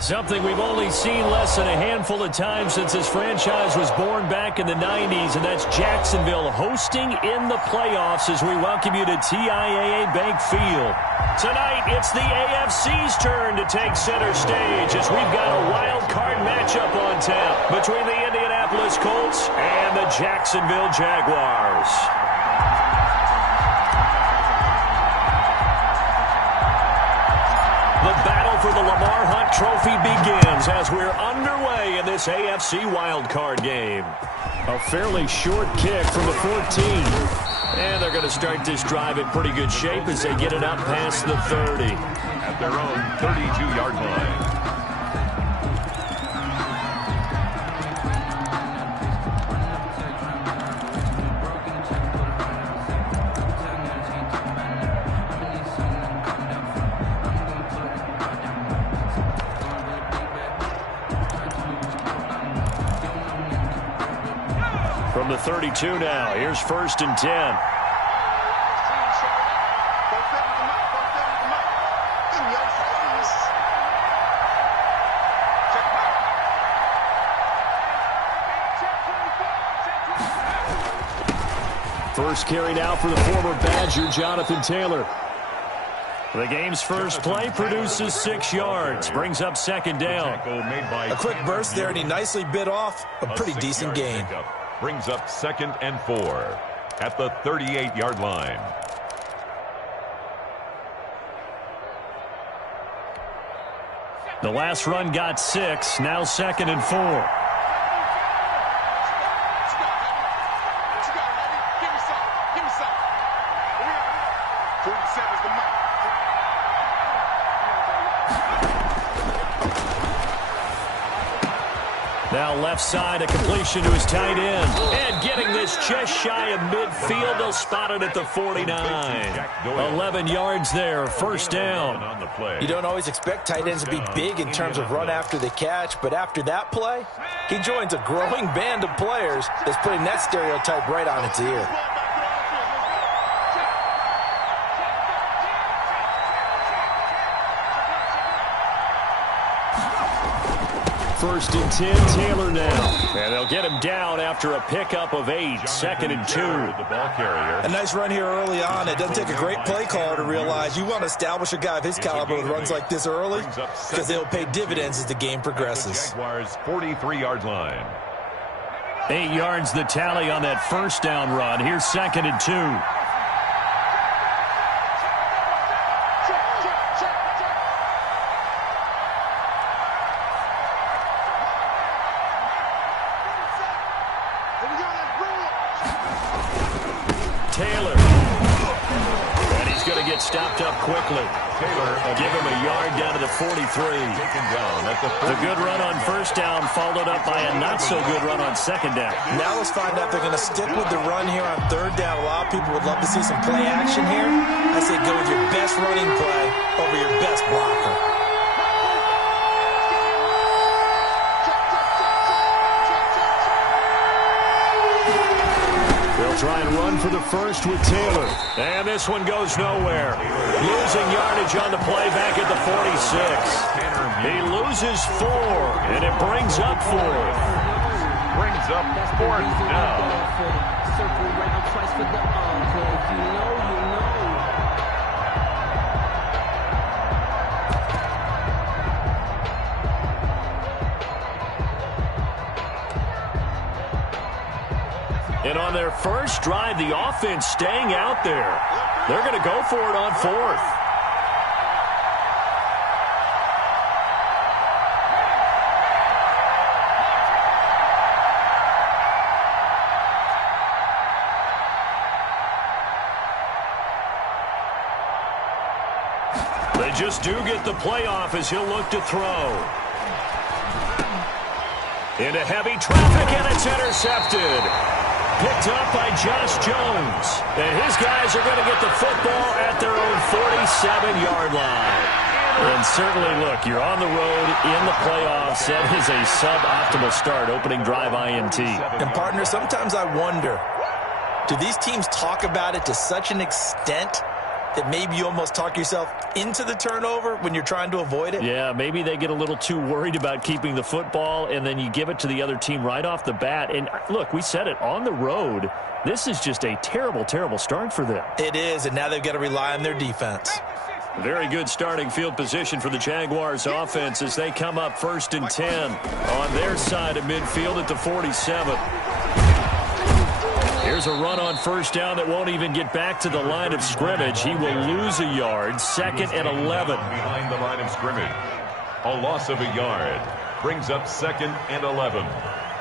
Something we've only seen less than a handful of times since this franchise was born back in the 90s, and that's Jacksonville hosting in the playoffs as we welcome you to TIAA Bank Field. Tonight, it's the AFC's turn to take center stage as we've got a wild card matchup on tap between the Indianapolis Colts and the Jacksonville Jaguars. The battle for the Lamar Hunt Trophy begins as we're underway in this AFC wildcard game. A fairly short kick from the 14. And they're going to start this drive in pretty good shape as they get it up past the 30. At their own 32-yard line. From the 32 now, here's 1st and 10. First carry now for the former Badger, Jonathan Taylor. The game's first play produces 6 yards, brings up 2nd down. A quick burst there, and he nicely bit off a pretty decent gain. Brings up 2nd and 4 at the 38-yard line. The last run got 6, now 2nd and 4. Now left side, a completion to his tight end. And getting this just shy of midfield, they'll spot it at the 49. 11 yards there, 1st down. You don't always expect tight ends to be big in terms of run after the catch, but after that play, he joins a growing band of players that's putting that stereotype right on its ear. 1st and 10, Taylor now. And they'll get him down after a pickup of 8, 2nd and 2. The ball carrier. A nice run here early on. It doesn't take a great play caller to realize you want to establish a guy of his caliber with runs like this early because they'll pay dividends as the game progresses. Jaguars 43-yard line. 8 yards the tally on that 1st down run. Here's 2nd and 2. Taylor. And he's going to get stopped up quickly. Taylor give him a yard down to the 43. Taken down at the good run on 1st down followed up by a not-so-good run on 2nd down. Now let's find out if they're going to stick with the run here on 3rd down. A lot of people would love to see some play action here. I say go with your best running play over your best blocker. Try and run for the 1st with Taylor. And this one goes nowhere. Losing yardage on the play back at the 46. He loses 4, and it brings up 4th. Brings up 4th down. Circle round twice for the encore. You know. And on their first drive, the offense staying out there. They're going to go for it on 4th. They just do get the playoff as he'll look to throw. Into heavy traffic, and it's intercepted. Picked up by Josh Jones. And his guys are going to get the football at their own 47-yard line. And certainly, look, you're on the road in the playoffs. That is a suboptimal start, opening drive INT. And, partner, sometimes I wonder, do these teams talk about it to such an extent that maybe you almost talk yourself into the turnover when you're trying to avoid it? Yeah, maybe they get a little too worried about keeping the football, and then you give it to the other team right off the bat. And look, we said it, on the road, this is just a terrible, terrible start for them. It is, and now they've got to rely on their defense. Very good starting field position for the Jaguars offense as they come up 1st and 10 on their side of midfield at the 47. Here's a run on 1st down that won't even get back to the line of scrimmage. He will lose a yard, 2nd and 11. Behind the line of scrimmage. A loss of a yard brings up 2nd and 11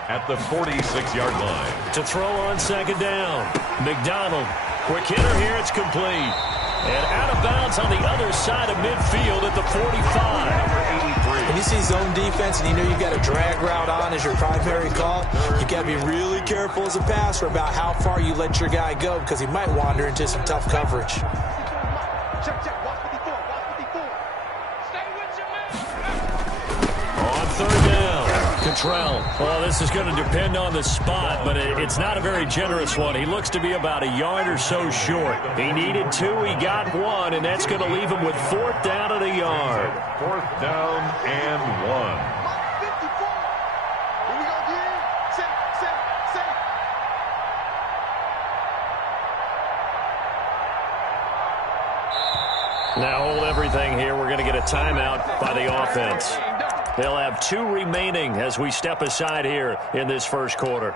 at the 46-yard line. To throw on 2nd down. McDonald, quick hitter here, it's complete. And out of bounds on the other side of midfield at the 45. When you see zone defense and you know you've got a drag route on as your primary call, you've got to be really careful as a passer about how far you let your guy go because he might wander into some tough coverage. On 3rd down, Cottrell. Well, this is going to depend on the spot, but it's not a very generous one. He looks to be about a yard or so short. He needed 2, he got 1, and that's going to leave him with 4th down and a yard. 4th down and 1. Now hold everything here. We're going to get a timeout by the offense. They'll have 2 remaining as we step aside here in this first quarter.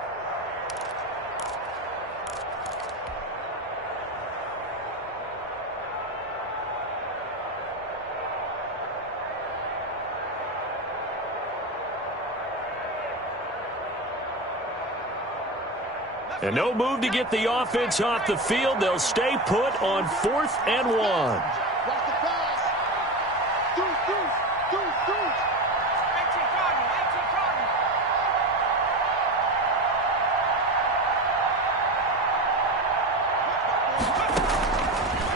And no move to get the offense off the field. They'll stay put on 4th and 1.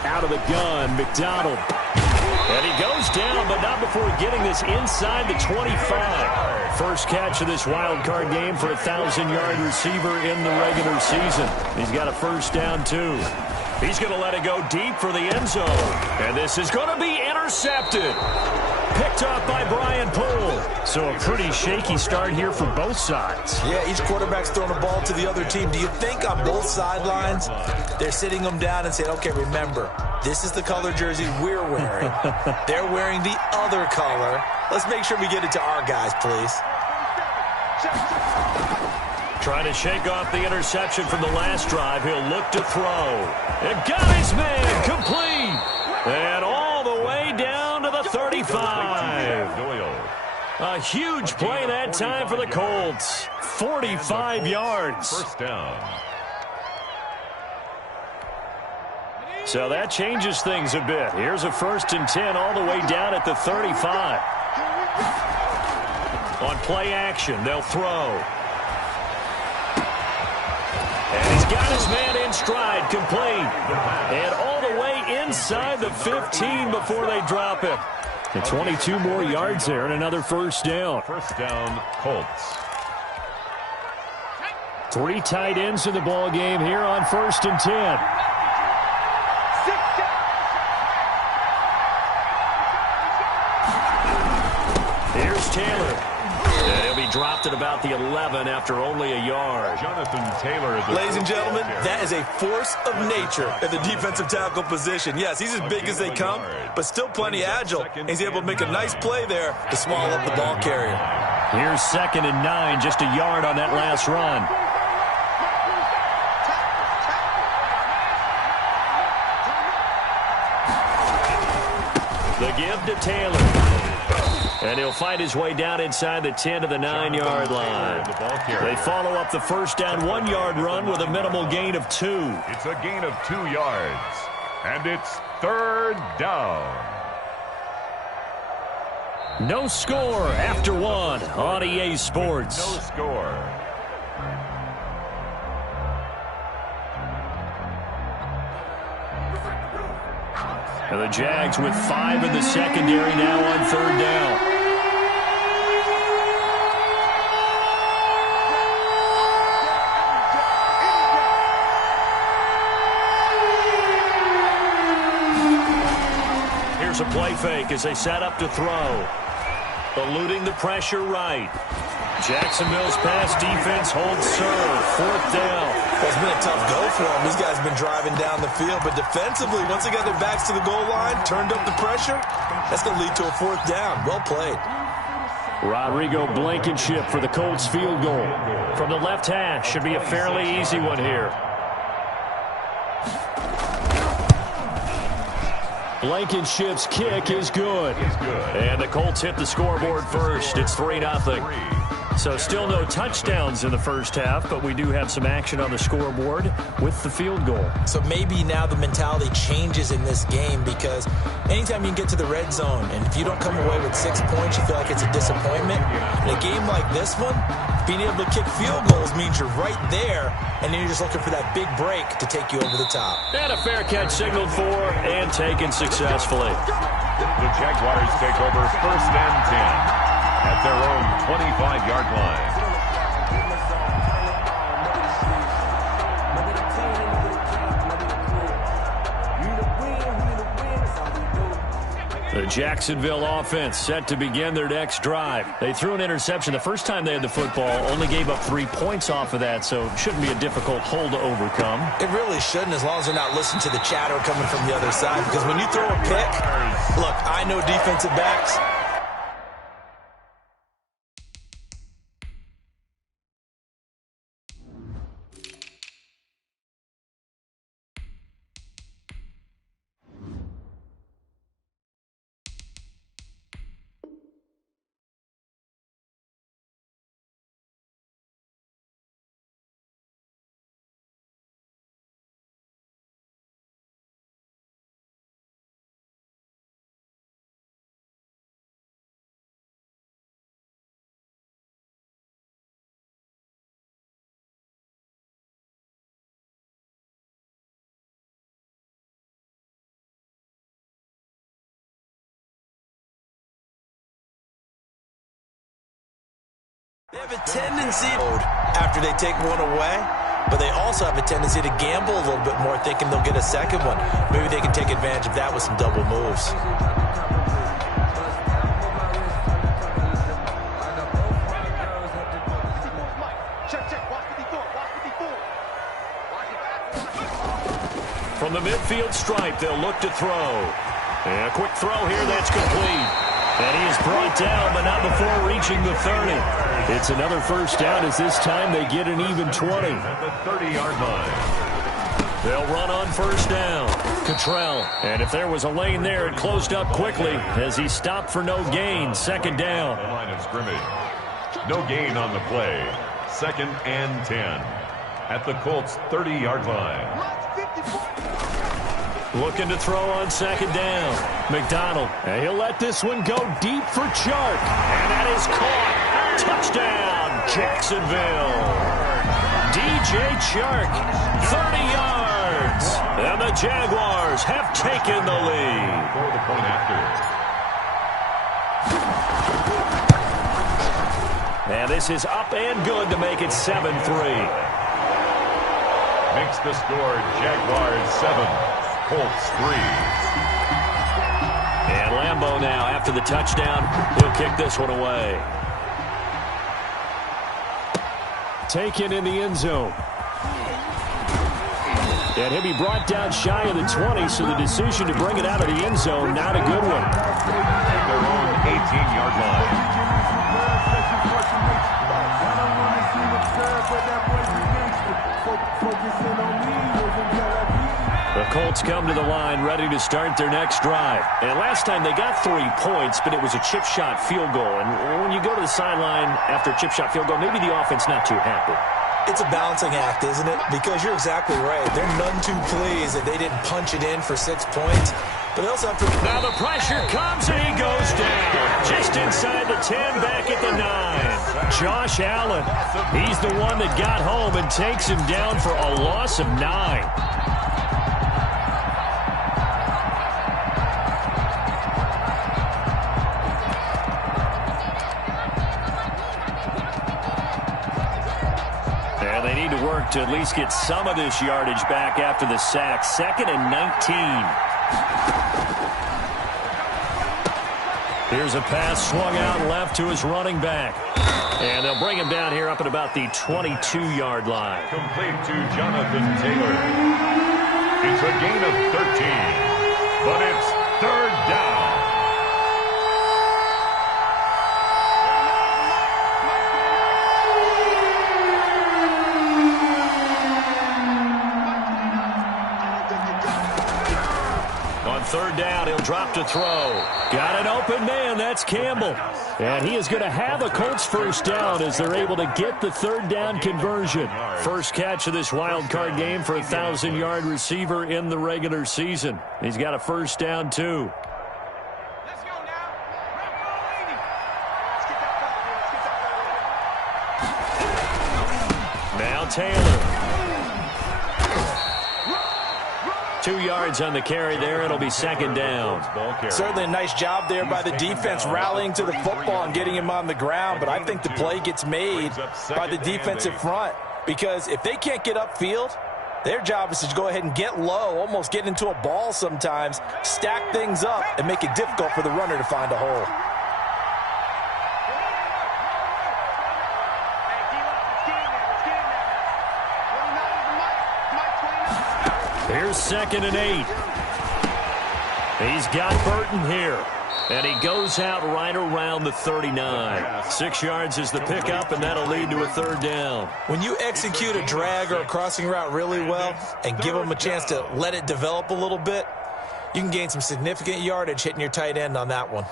Out of the gun, McDonald. And he goes down, but not before getting this inside the 25. First catch of this wild card game for a 1,000-yard receiver in the regular season. He's got a 1st down, too. He's going to let it go deep for the end zone. And this is going to be intercepted. Picked off by Brian Poole. So a pretty shaky start here for both sides. Yeah, each quarterback's throwing a ball to the other team. Do you think on both sidelines they're sitting them down and saying, okay, remember, this is the color jersey we're wearing. They're wearing the other color. Let's make sure we get it to our guys, please. Trying to shake off the interception from the last drive. He'll look to throw. And got his man complete. And all the way down to the 35. A huge play that time for the Colts. 45 yards. 1st down. So that changes things a bit. Here's a 1st and 10 all the way down at the 35. On play action, they'll throw. And he's got his man in stride, complete. And all the way inside the 15 before they drop it. And 22 more yards there and another 1st down. 1st down, Colts. 3 tight ends in the ball game here on 1st and 10. Here's Taylor. And he'll be dropped at about the 11 after only a yard. Jonathan Taylor. Ladies and gentlemen, that is a force of nature at the defensive tackle position. Yes, he's as big as they come, but still plenty agile. He's able to make a nice play there to swallow up the ball carrier. Here's 2nd and 9, just a yard on that last run. The give to Taylor. And he'll fight his way down inside the 10 to the 9-yard line. They follow up the 1st down 1-yard run with a minimal gain of 2. It's a gain of 2 yards. And it's 3rd down. No score after 1 on EA Sports. No score. And the Jags with 5 in the secondary now on 3rd down. Here's a play fake as they set up to throw. Eluding the pressure right. Jacksonville's pass defense holds serve. 4th down. Well, it's been a tough go for them. These guys have been driving down the field, but defensively, once they got their backs to the goal line, turned up the pressure, that's going to lead to a 4th down. Well played. Rodrigo Blankenship for the Colts field goal. From the left hash, should be a fairly easy one here. Blankenship's kick is good. And the Colts hit the scoreboard first. It's 3-0. So still no touchdowns in the first half, but we do have some action on the scoreboard with the field goal. So maybe now the mentality changes in this game, because anytime you can get to the red zone, and if you don't come away with 6 points, you feel like it's a disappointment. In a game like this one, being able to kick field goals means you're right there, and then you're just looking for that big break to take you over the top. And a fair catch signaled for and taken successfully. The Jaguars take over 1st and 10 at their own 25-yard line. The Jacksonville offense set to begin their next drive. They threw an interception the first time they had the football, only gave up 3 points off of that, so it shouldn't be a difficult hole to overcome. It really shouldn't, as long as they're not listening to the chatter coming from the other side, because when you throw a pick, look, I know defensive backs. They have a tendency after they take one away, but they also have a tendency to gamble a little bit more, thinking they'll get a second one. Maybe they can take advantage of that with some double moves. From the midfield stripe, they'll look to throw. And a quick throw here, that's complete. And he is brought down, but not before reaching the 30. It's another 1st down, as this time they get an even 20. At the 30-yard line. They'll run on 1st down. Cottrell. And if there was a lane there, it closed up quickly as he stopped for no gain. 2nd down. The line of scrimmage. No gain on the play. 2nd and 10. At the Colts' 30-yard line. Looking to throw on 2nd down. McDonald. And he'll let this one go deep for Chark. And that is caught. Touchdown, Jacksonville. DJ Chark, 30 yards. And the Jaguars have taken the lead. For the point after. And this is up and good to make it 7-3. Makes the score Jaguars 7. Colts 3. And Lambeau now, after the touchdown, he'll kick this one away. Taken in the end zone. And he'll be brought down shy of the 20, so the decision to bring it out of the end zone, not a good one. At their own 18-yard line. The Colts come to the line ready to start their next drive. And last time they got 3 points, but it was a chip shot field goal. And when you go to the sideline after a chip shot field goal, maybe the offense not too happy. It's a balancing act, isn't it? Because you're exactly right. They're none too pleased that they didn't punch it in for 6 points. But they also have to... Now the pressure comes and he goes down. Just inside the 10, back at the 9. Josh Allen. He's the one that got home and takes him down for a loss of 9. To at least get some of this yardage back after the sack. 2nd and 19. Here's a pass swung out left to his running back. And they'll bring him down here up at about the 22-yard line. Complete to Jonathan Taylor. It's a gain of 13, but it's third down. On third down, he'll drop to throw. Got an open man. That's Campbell. And he is going to have a Colts first down as they're able to get the third down conversion. First catch of this wild card game for a 1,000-yard receiver in the regular season. He's got a first down, too. Let's go now. Now Taylor. 2 yards on the carry there. It'll be second down. Certainly a nice job there by the defense rallying to the football and getting him on the ground. But I think the play gets made by the defensive front. Because if they can't get upfield, their job is to go ahead and get low, almost get into a ball sometimes, stack things up, and make it difficult for the runner to find a hole. Here's 2nd and 8. He's got Burton here. And he goes out right around the 39. 6 yards is the pickup, and that'll lead to a third down. When you execute a drag or a crossing route really well and give them a chance to let it develop a little bit, you can gain some significant yardage hitting your tight end on that one.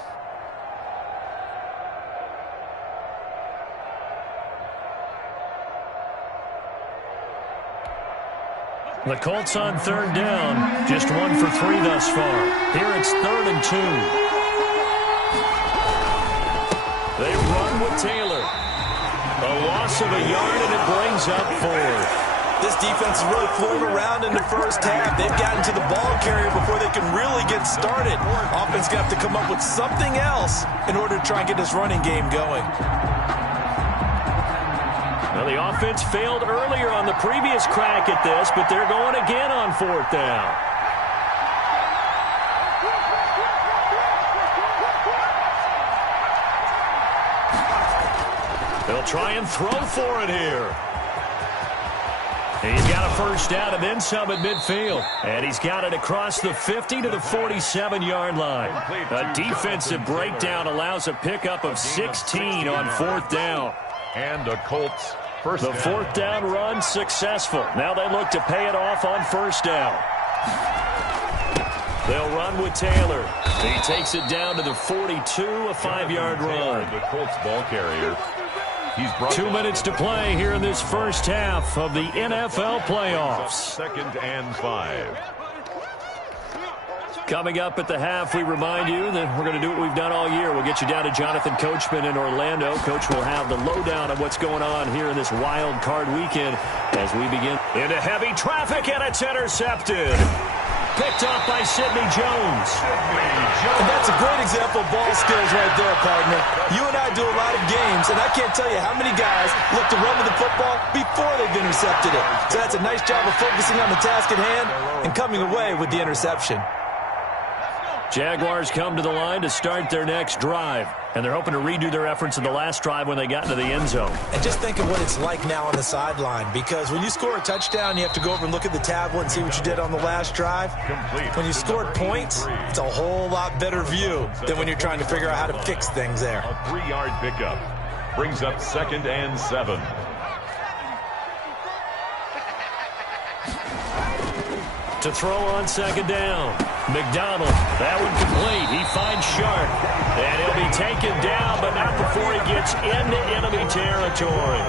The Colts on third down. Just 1 for 3 thus far. Here it's 3rd and 2. They run with Taylor. A loss of a yard, and it brings up 4. This defense is really floating around in the first half. They've gotten to the ball carrier before they can really get started. Offense going to have to come up with something else in order to try and get this running game going. Well, the offense failed earlier on the previous crack at this, but they're going again on 4th down. They'll try and throw for it here. He's got a first down and then some at midfield. And he's got it across the 50 to the 47-yard line. A defensive breakdown allows a pickup of 16 on 4th down. And the Colts first The 4th down run successful. Now they look to pay it off on 1st down. They'll run with Taylor. He takes it down to the 42, a 5-yard run. The Colts ball carrier. He's brought 2 minutes to play here in this first half of the NFL playoffs. 2nd and 5. Coming up at the half, we remind you that we're going to do what we've done all year. We'll get you down to Jonathan Coachman in Orlando. Coach will have the lowdown of what's going on here in this wild card weekend as we begin into heavy traffic, and it's intercepted. Picked off by Sidney Jones. And that's a great example of ball skills right there, partner. You and I do a lot of games, and I can't tell you how many guys look to run with the football before they've intercepted it. So that's a nice job of focusing on the task at hand and coming away with the interception. Jaguars come to the line to start their next drive, and they're hoping to redo their efforts in the last drive when they got into the end zone. And just think of what it's like now on the sideline, because when you score a touchdown, you have to go over and look at the tablet and see what you did on the last drive. When you scored points, it's a whole lot better view than when you're trying to figure out how to fix things there. A 3-yard pickup brings up 2nd and 7. To throw on 2nd down. McDonald, that one complete. He finds Sharp, and he'll be taken down, but not before he gets into enemy territory.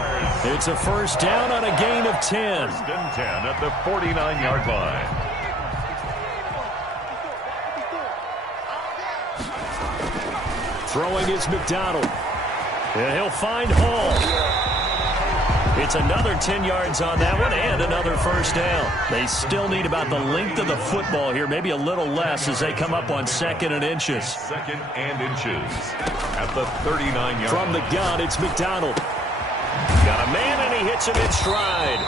It's a first down on a gain of 10. 1st and 10 at the 49-yard line. Throwing is McDonald. And he'll find Hall. It's another 10 yards on that one and another first down. They still need about the length of the football here, maybe a little less as they come up on 2nd and inches. 2nd and inches at the 39-yard From the gun, it's McDonald. Got a man, and he hits him in stride.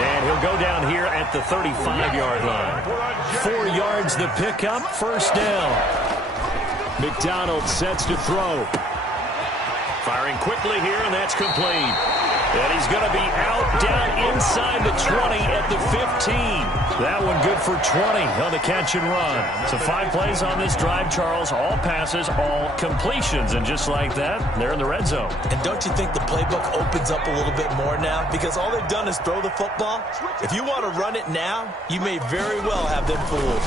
And he'll go down here at the 35-yard line. 4 yards the pickup, first down. McDonald sets to throw. Firing quickly here, and that's complete. And he's going to be out down inside the 20 at the 15. That one good for 20 on the catch and run. So 5 plays on this drive, Charles. All passes, all completions. And just like that, they're in the red zone. And don't you think the playbook opens up a little bit more now? Because all they've done is throw the football. If you want to run it now, you may very well have them fooled.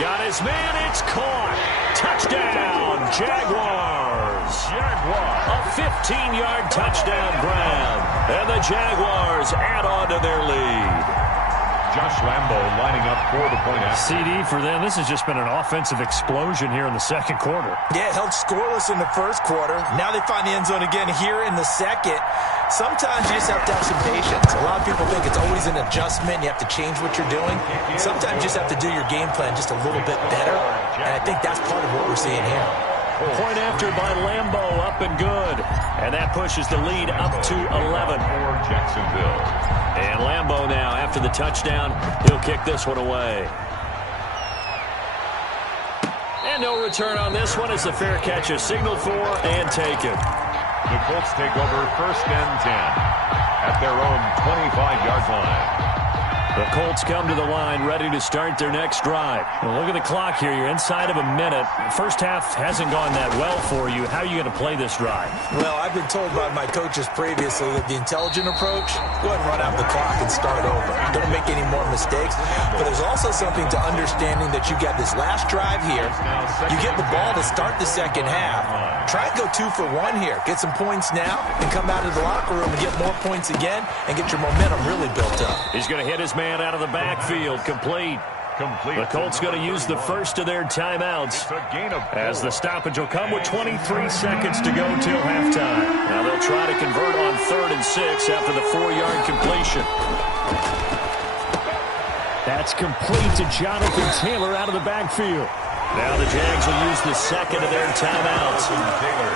Got his man. It's caught. Touchdown, Jaguars. A 15-yard touchdown grab. And the Jaguars add on to their lead. Josh Lambo lining up for the point after. CD for them. This has just been an offensive explosion here in the second quarter. Yeah, held scoreless in the first quarter. Now they find the end zone again here in the second. Sometimes you just have to have some patience. A lot of people think it's always an adjustment. You have to change what you're doing. Sometimes you just have to do your game plan just a little bit better. And I think that's part of what we're seeing here. Point after by Lambo, up and good. And that pushes the lead up to 11. For Jacksonville. And Lambo now, after the touchdown, he'll kick this one away. And no return on this one as the fair catch is signaled for and taken. The Colts take over 1st and 10 at their own 25-yard line. The Colts come to the line ready to start their next drive. Well, look at the clock here. You're inside of a minute. First half hasn't gone that well for you. How are you going to play this drive? Well, I've been told by my coaches previously that the intelligent approach, go ahead and run out the clock and start over. Don't make any more mistakes. But there's also something to understanding that you got this last drive here. You get the ball to start the second half. Try and go 2 for 1 here. Get some points now and come out of the locker room and get more points again and get your momentum really built up. He's going to hit his man out of the backfield. Complete. The Colts going to use the first of their timeouts as the stoppage will come with 23 seconds to go till halftime. Now they'll try to convert on 3rd and 6 after the 4-yard completion. That's complete to Jonathan Taylor out of the backfield. Now the Jags will use the second of their timeouts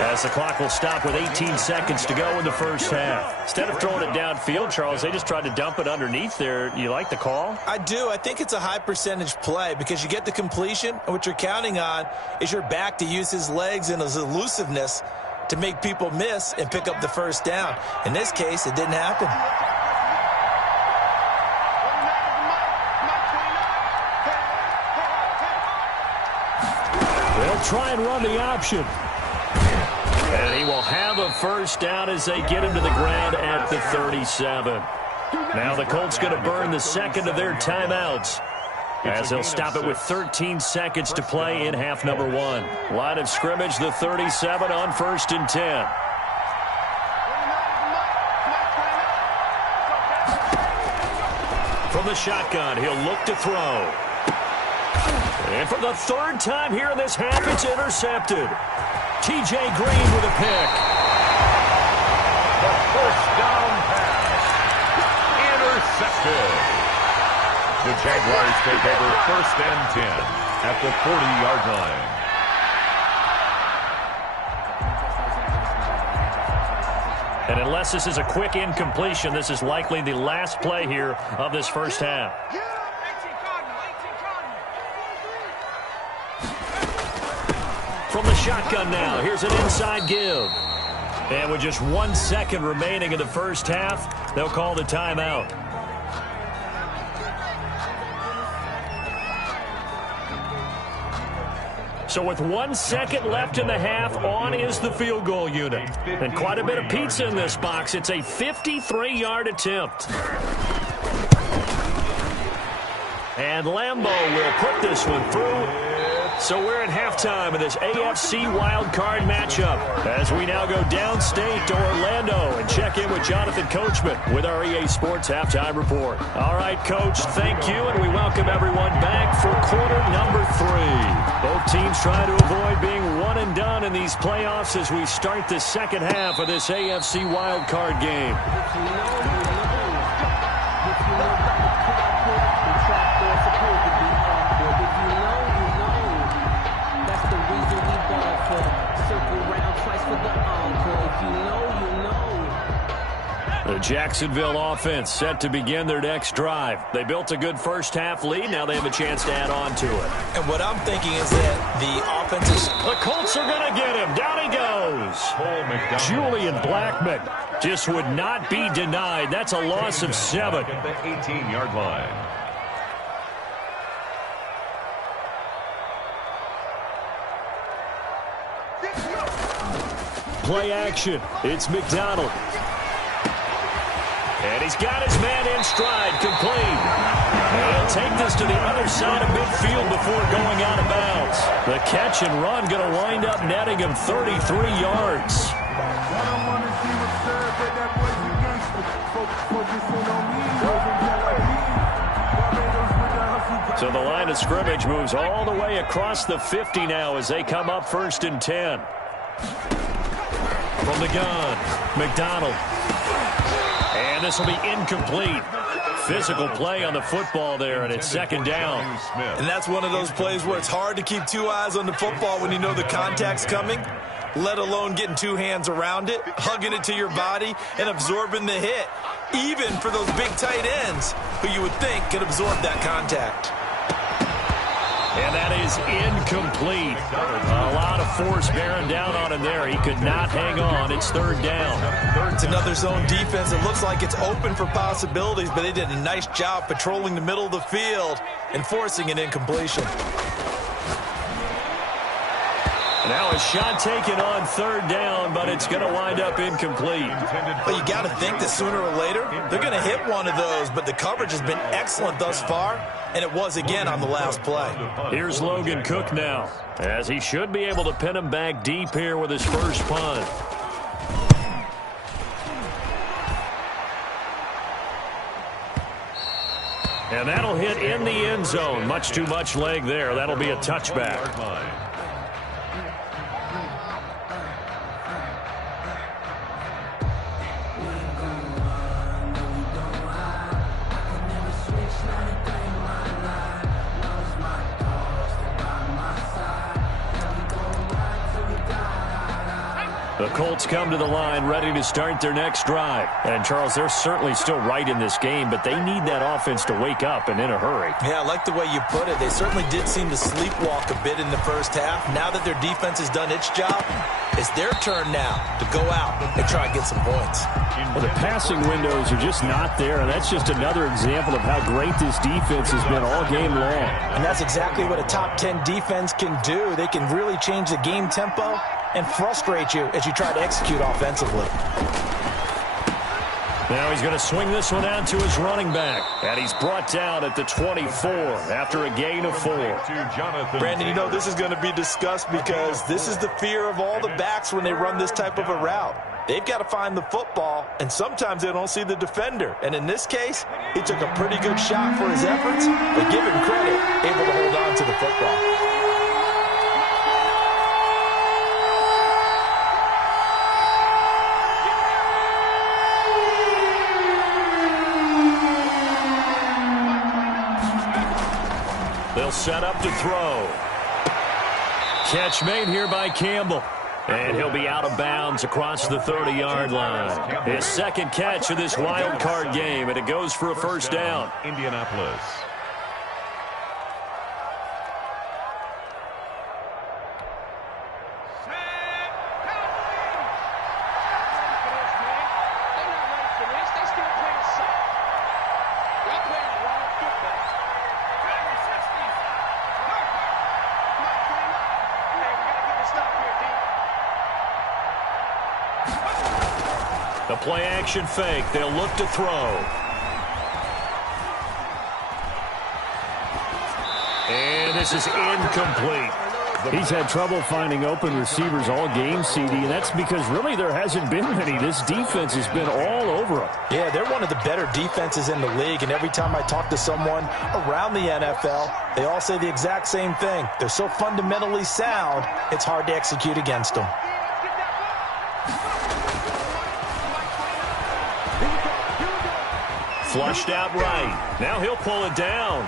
as the clock will stop with 18 seconds to go in the first half. Instead of throwing it downfield, Charles, they just tried to dump it underneath there. You like the call? I do. I think it's a high percentage play because you get the completion, and what you're counting on is your back to use his legs and his elusiveness to make people miss and pick up the first down. In this case, it didn't happen. They'll try and run the option. And he will have a first down as they get him to the ground at the 37. Now the Colts going to burn the second of their timeouts as they'll stop it with 13 seconds to play in half number 1. Line of scrimmage, the 37 on 1st and 10. From the shotgun, he'll look to throw. And for the 3rd time here in this half, it's intercepted. T.J. Green with a pick. The first down pass. Intercepted. The Jaguars take over 1st and 10 at the 40-yard line. And unless this is a quick incompletion, this is likely the last play here of this first half. From the shotgun now, here's an inside give. And with just 1 second remaining in the first half, they'll call the timeout. So with 1 second left in the half, on is the field goal unit. And quite a bit of pizza in this box. It's a 53-yard attempt. And Lambo will put this one through. So we're at halftime of this AFC wildcard matchup as we now go downstate to Orlando and check in with Jonathan Coachman with our EA Sports Halftime Report. All right, Coach, thank you, and we welcome everyone back for quarter number 3. Both teams trying to avoid being one and done in these playoffs as we start the second half of this AFC wildcard game. The Jacksonville offense set to begin their next drive. They built a good first-half lead. Now they have a chance to add on to it. And what I'm thinking is that the offense is... The Colts are going to get him. Down he goes. Julian Blackmon just would not be denied. That's a loss of 7. At the 18-yard line. Play action. It's McDonald. And he's got his man in stride, complete. And he'll take this to the other side of midfield before going out of bounds. The catch and run going to wind up netting him 33 yards. So the line of scrimmage moves all the way across the 50 now as they come up 1st and 10. From the gun, McDonald. And this will be incomplete. Physical play on the football there, and it's 2nd down. And that's one of those plays where it's hard to keep 2 eyes on the football when you know the contact's coming, let alone getting 2 hands around it, hugging it to your body, and absorbing the hit, even for those big tight ends who you would think could absorb that contact. And that is incomplete. A lot of force bearing down on him there. He could not hang on. It's 3rd down. It's another zone defense. It looks like it's open for possibilities, but they did a nice job patrolling the middle of the field and forcing an incompletion. Now a shot taken on 3rd down, but it's going to wind up incomplete. But you got to think that sooner or later, they're going to hit one of those, but the coverage has been excellent thus far, and it was again on the last play. Here's Logan Cook now, as he should be able to pin him back deep here with his first punt. And that'll hit in the end zone. Much too much leg there. That'll be a touchback. The Colts come to the line ready to start their next drive. And, Charles, they're certainly still right in this game, but they need that offense to wake up and in a hurry. Yeah, I like the way you put it. They certainly did seem to sleepwalk a bit in the first half. Now that their defense has done its job, it's their turn now to go out and try and get some points. Well, the passing windows are just not there, and that's just another example of how great this defense has been all game long. And that's exactly what a top 10 defense can do. They can really change the game tempo and frustrate you as you try to execute offensively. Now he's going to swing this one out to his running back. And he's brought down at the 24 after a gain of 4. Brandon, you know this is going to be discussed because this is the fear of all the backs when they run this type of a route. They've got to find the football, and sometimes they don't see the defender. And in this case, he took a pretty good shot for his efforts, but give him credit, able to hold on to the football. They'll set up to throw. Catch made here by Campbell. And he'll be out of bounds across the 30-yard line. His 2nd catch of this wild card game, and it goes for a first down. Indianapolis. The play-action fake. They'll look to throw. And this is incomplete. He's had trouble finding open receivers all game, CD, and that's because really there hasn't been many. This defense has been all over them. Yeah, they're one of the better defenses in the league, and every time I talk to someone around the NFL, they all say the exact same thing. They're so fundamentally sound, it's hard to execute against them. Flushed out right. Now he'll pull it down.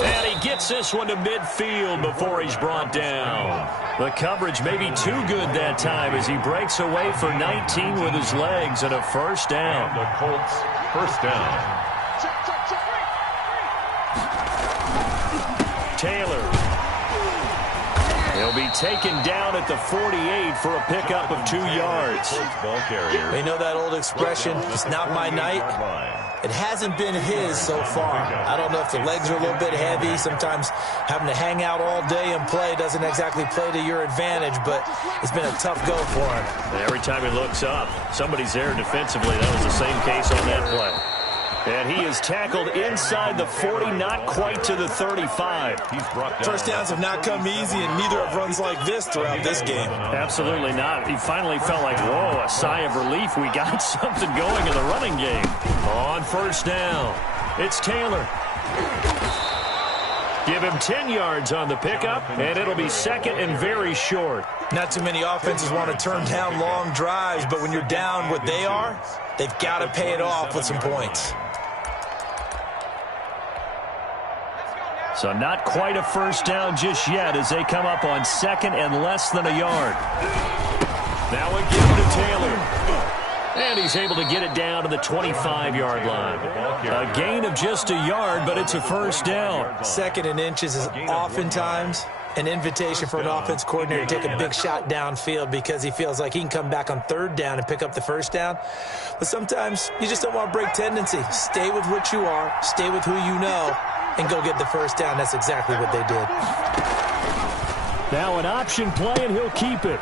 And he gets this one to midfield before he's brought down. The coverage may be too good that time as he breaks away for 19 with his legs and a first down. And the Colts first down. Taylor. He'll be taken down at the 48 for a pickup of 2 yards. Ball carrier. They know that old expression, it's not my night. It hasn't been his so far. I don't know if the legs are a little bit heavy. Sometimes having to hang out all day and play doesn't exactly play to your advantage, but it's been a tough go for him. And every time he looks up, somebody's there defensively. That was the same case on that play. And he is tackled inside the 40, not quite to the 35. He's brought down. First downs have not come easy, and neither have runs like this throughout this game. Absolutely not. He finally felt like, whoa, a sigh of relief. We got something going in the running game. On first down, it's Taylor. Give him 10 yards on the pickup, and it'll be second and very short. Not too many offenses want to turn down long drives, but when you're down what they are, they've got to pay it off with some points. So not quite a first down just yet as they come up on second and less than a yard. Now again to Taylor. And he's able to get it down to the 25-yard line. A gain of just a yard, but it's a first down. Second and inches is oftentimes an invitation for an offense coordinator to take a big shot downfield because he feels like he can come back on third down and pick up the first down. But sometimes you just don't want to break tendency. Stay with what you are, stay with who you know, and go get the first down. That's exactly what they did. Now an option play, and he'll keep it.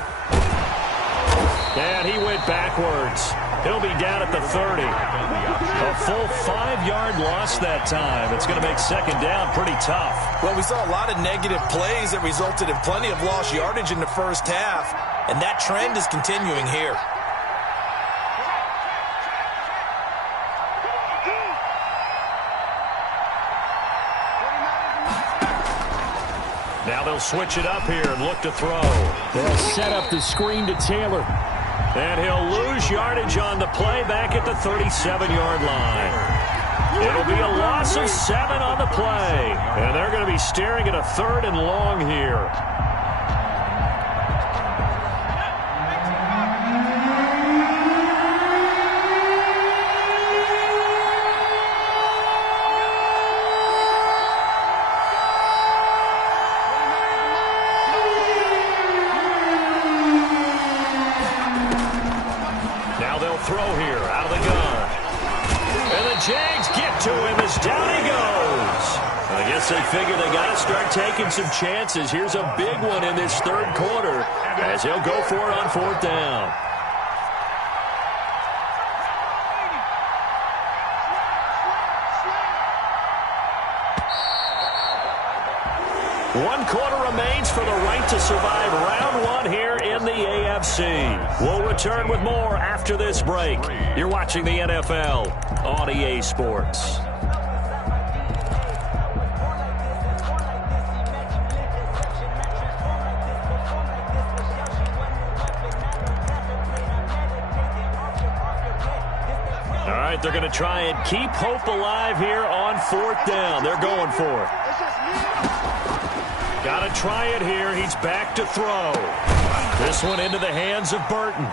And he went backwards. He'll be down at the 30. A full 5-yard loss that time. It's going to make second down pretty tough. Well, we saw a lot of negative plays that resulted in plenty of lost yardage in the first half, and that trend is continuing here. Now they'll switch it up here and look to throw. They'll set up the screen to Taylor. And he'll lose yardage on the play back at the 37-yard line. It'll be a loss of 7 on the play. And they're going to be staring at a third and long here. Throw here out of the gun. And the Jags get to him as down he goes. I guess they figure they got to start taking some chances. Here's a big one in this third quarter as he'll go for it on fourth down. One quarter remains for the right to survive round one here in the AFC. We'll return with more after this break. You're watching the NFL on EA Sports. All right, they're going to try and keep hope alive here on fourth down. They're going for it. Got to try it here. He's back to throw. This one into the hands of Burton.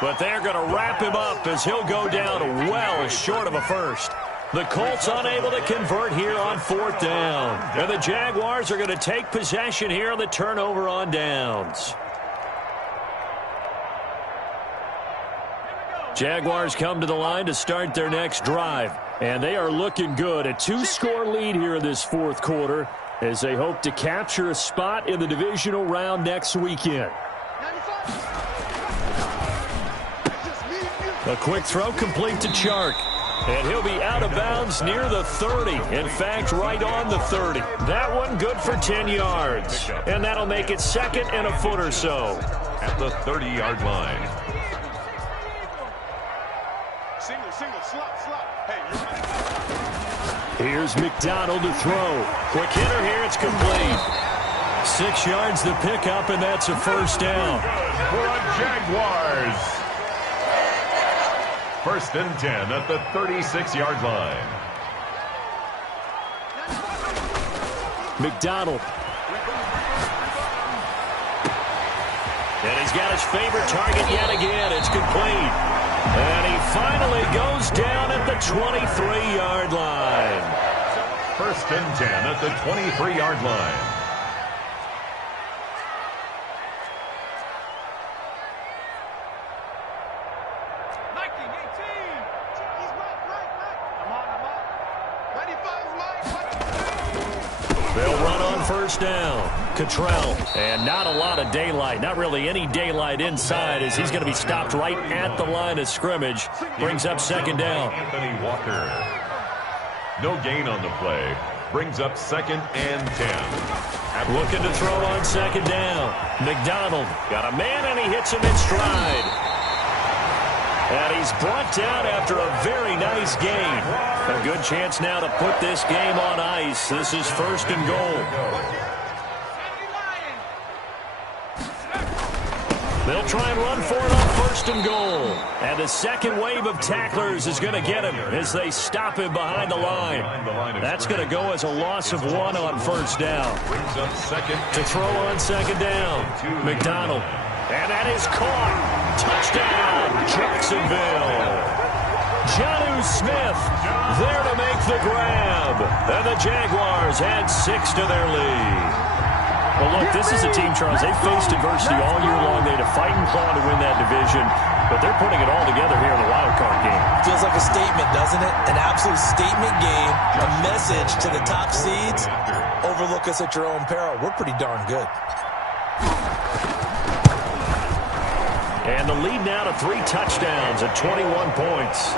But they're going to wrap him up as he'll go down well short of a first. The Colts unable to convert here on fourth down. And the Jaguars are going to take possession here on the turnover on downs. Jaguars come to the line to start their next drive. And they are looking good. A 2-score lead here in this fourth quarter as they hope to capture a spot in the divisional round next weekend. A quick throw complete to Chark. And he'll be out of bounds near the 30. In fact, right on the 30. That one good for 10 yards. And that'll make it second and a foot or so. At the 30-yard line. Single, slot. Hey, here's McDonald to throw. Quick hitter here, it's complete. 6 yards the pickup, and that's a first down. For the Jaguars. First and 10 at the 36-yard line. McDonald. And he's got his favorite target yet again. It's complete. And he finally goes down at the 23-yard line. 1st and 10 at the 23-yard line. They'll run on 1st down. Cottrell. And not a lot of daylight. Not really any daylight inside as he's going to be stopped right at the line of scrimmage. Brings up 2nd down. Anthony Walker. No gain on the play. Brings up 2nd and 10. Looking to throw on 2nd down. McDonald got a man and he hits him in stride. And he's brought down after a very nice gain. A good chance now to put this game on ice. This is 1st and goal. They'll try and run for it on 1st and goal. And the second wave of tacklers is going to get him as they stop him behind the line. That's going to go as a loss of 1 on 1st down. Brings up 2nd. To throw on 2nd down. McDonald. And that is caught. Touchdown, Jacksonville. Jonnu Smith there to make the grab. And the Jaguars add 6 to their lead. Well, look, this is a team, Charles, they've faced adversity all year long. They had to fight and claw to win that division, but they're putting it all together here in the wild card game. Feels like a statement, doesn't it? An absolute statement game, a message to the top seeds. Overlook us at your own peril. We're pretty darn good. And the lead now to 3 touchdowns at 21 points.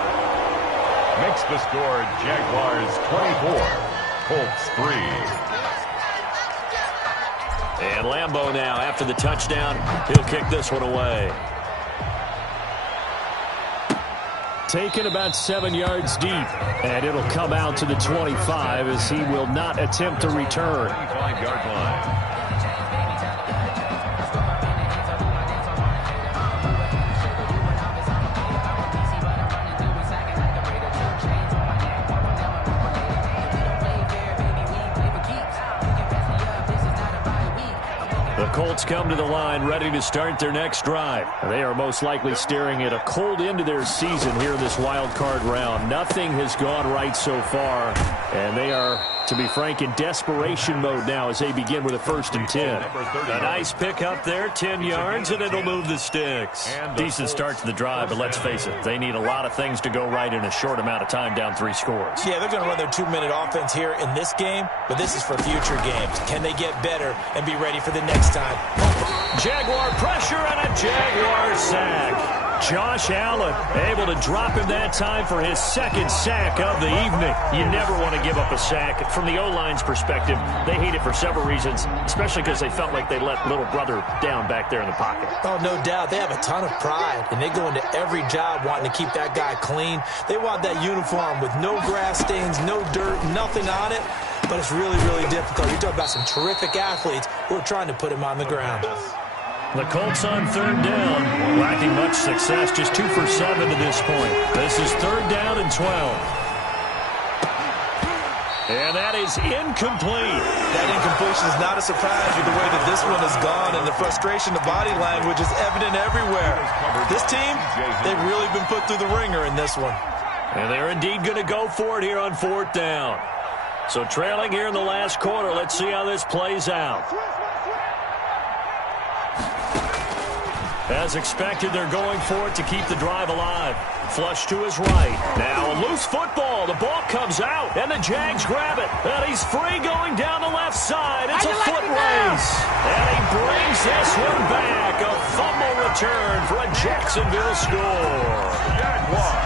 Makes the score Jaguars 24, Colts 3. And Lambeau now, after the touchdown, he'll kick this one away. Taken about 7 yards deep, and it'll come out to the 25 as he will not attempt to return. 25-yard line. The Colts come to the line ready to start their next drive. They are most likely staring at a cold end to their season here in this wild card round. Nothing has gone right so far, and they are, to be frank, in desperation mode now as they begin with a 1st and 10. A nice pick up there, 10 yards, and it'll move the sticks. Decent start to the drive, but let's face it, they need a lot of things to go right in a short amount of time, down 3 scores. Yeah, they're going to run their 2-minute offense here in this game, but this is for future games. Can they get better and be ready for the next time? Jaguar pressure and a Jaguar sack. Josh Allen able to drop him that time for his 2nd sack of the evening. You never want to give up a sack. From the O-line's perspective, they hate it for several reasons, especially because they felt like they let little brother down back there in the pocket. Oh, no doubt. They have a ton of pride, and they go into every job wanting to keep that guy clean. They want that uniform with no grass stains, no dirt, nothing on it. But it's really, really difficult. You're talking about some terrific athletes who are trying to put him on the ground. The Colts on 3rd down, lacking much success, just 2 for 7 to this point. This is 3rd down and 12. And that is incomplete. That incompletion is not a surprise with the way that this one has gone, and the frustration, the body language is evident everywhere. This team, they've really been put through the ringer in this one. And they're indeed going to go for it here on 4th down. So trailing here in the last quarter, let's see how this plays out. As expected, they're going for it to keep the drive alive. Flush to his right. Now a loose football. The ball comes out, and the Jags grab it. And he's free going down the left side. It's a foot race. And he brings this one back. A fumble return for a Jacksonville score. Jaguars.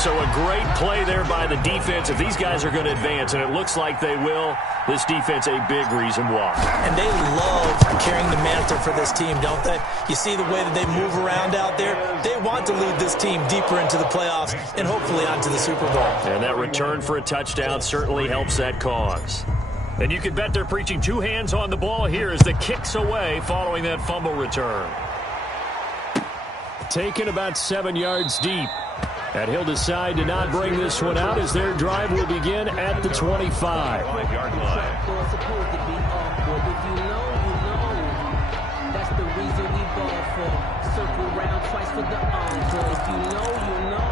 So a great play there by the defense. If these guys are going to advance, and it looks like they will, this defense a big reason why. And they love carrying the mantle for this team, don't they? You see the way that they move around out there? They want to lead this team deeper into the playoffs and hopefully onto the Super Bowl. And that return for a touchdown certainly helps that cause. And you can bet they're preaching 2 hands on the ball here as the kick's away following that fumble return. Taken about 7 yards deep. And he'll decide to not bring this one out as their drive will begin at the 25. 5-yard line. That's the reason we ball for. Circle round twice for the encore. If you know, you know.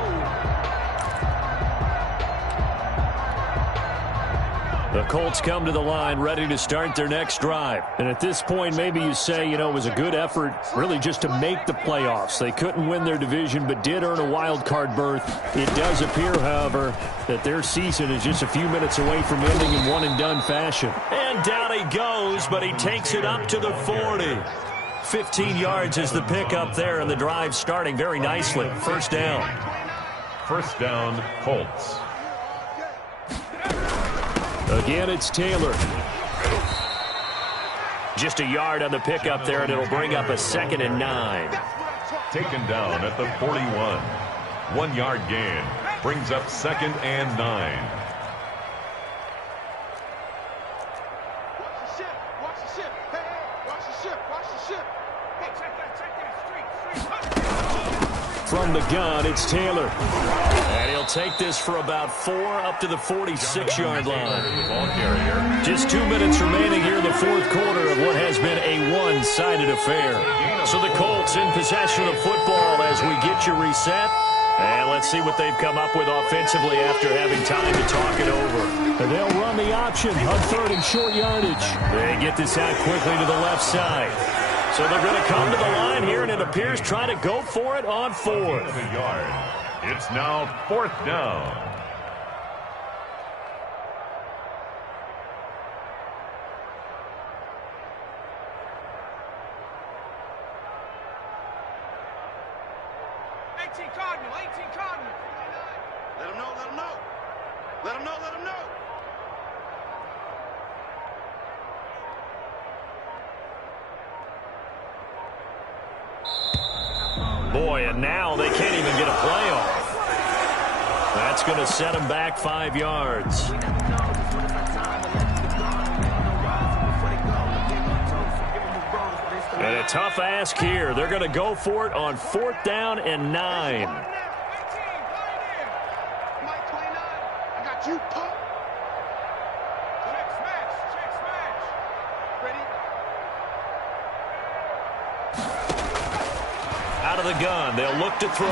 The Colts come to the line ready to start their next drive. And at this point, maybe you say, it was a good effort really just to make the playoffs. They couldn't win their division but did earn a wild card berth. It does appear, however, that their season is just a few minutes away from ending in one-and-done fashion. And down he goes, but he takes it up to the 40. 15 yards is the pickup there, and the drive starting very nicely. First down. First down, Colts. Again, it's Taylor. Just a yard on the pickup there, and it'll bring up a 2nd and 9. Taken down at the 41. 1-yard gain. Brings up 2nd and 9. Watch the ship. Watch the ship. Hey, hey, watch the ship. Watch the ship. Hey, check that. Street. From the gun, it's Taylor. And he'll take this for about 4 up to the 46-yard line. Ball carrier. Just 2 minutes remaining here in the fourth quarter of what has been a one-sided affair. So the Colts in possession of the football as we get you reset. And let's see what they've come up with offensively after having time to talk it over. And they'll run the option on 3rd and short yardage. They get this out quickly to the left side. So they're going to come to the line here, and it appears trying to go for it on 4th. It's now 4th down. Cardinal. Let him know. Let him know. Boy, and now they can't even get a play off. That's going to set them back 5 yards. And a tough ask here. They're going to go for it on 4th down and 9. I got you, pup. Check smash. Ready? Out of the gun, they'll look to throw.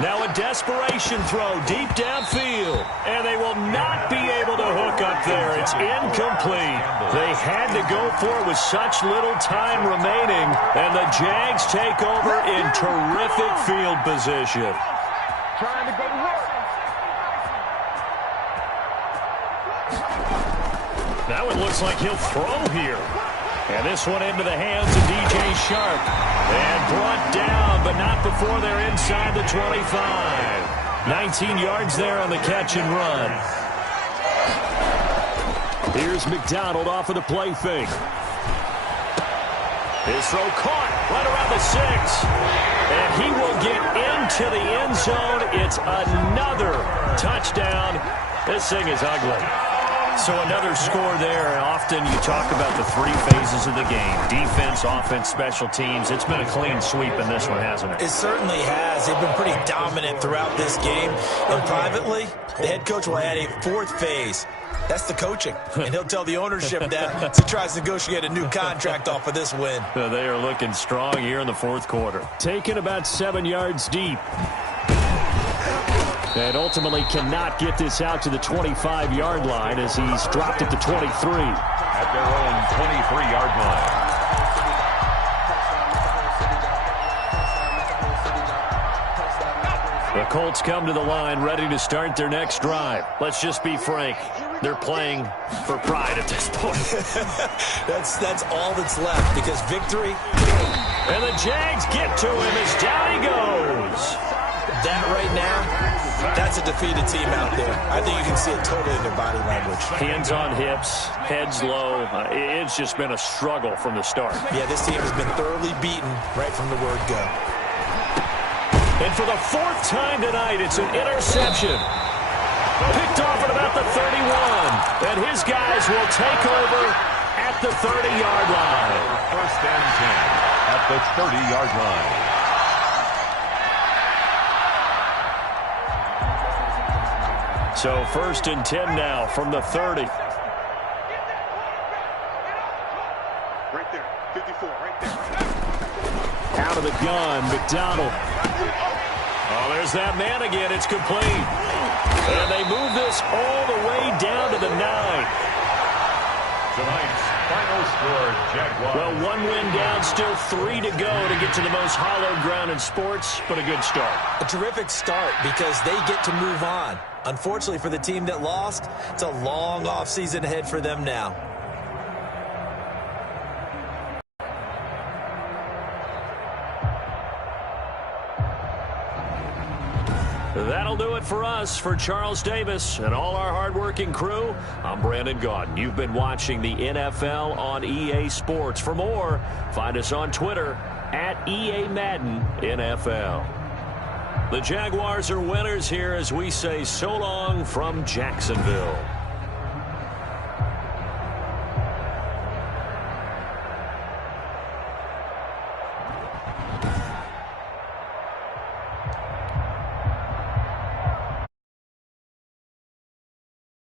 Now a desperation throw deep downfield. And they will not be able to hook up there. It's incomplete. They had to go for it with such little time remaining. And the Jags take over in terrific field position. Trying to go to work. Now it looks like he'll throw here. And this one into the hands of DJ Sharp. And brought down, but not before they're inside the 25. 19 yards there on the catch and run. Here's McDonald off of the play fake. His throw caught right around the 6. And he will get into the end zone. It's another touchdown. This thing is ugly. So another score there, and often you talk about the 3 phases of the game. Defense, offense, special teams. It's been a clean sweep in this one, hasn't it? It certainly has. They've been pretty dominant throughout this game. And privately, the head coach will add a 4th phase. That's the coaching. And he'll tell the ownership that as he tries to negotiate a new contract off of this win. They are looking strong here in the fourth quarter. Taken about 7 yards deep. And ultimately cannot get this out to the 25-yard line as he's dropped at the 23. At their own 23-yard line. The Colts come to the line ready to start their next drive. Let's just be frank. They're playing for pride at this point. That's all that's left because victory. And the Jags get to him as down he goes. That right now, that's a defeated team out there. I think you can see it totally in their body language. Hands on hips, heads low. It's just been a struggle from the start. Yeah, this team has been thoroughly beaten right from the word go. And for the 4th time tonight, it's an interception. Picked off at about the 31. And his guys will take over at the 30-yard line. First and 10 at the 30-yard line. So 1st and 10 now from the 30. Right there. 54, right there. Out of the gun, McDonald. Oh, there's that man again. It's complete. And they move this all the way down to the 9. Tonight's final score, Jaguars. Well, 1 win down, still 3 to go to get to the most hallowed ground in sports, but a good start. A terrific start because they get to move on. Unfortunately for the team that lost, it's a long offseason ahead for them now. That'll do it for us. For Charles Davis and all our hardworking crew, I'm Brandon Gaudin. You've been watching the NFL on EA Sports. For more, find us on Twitter at EA Madden NFL. The Jaguars are winners here as we say so long from Jacksonville.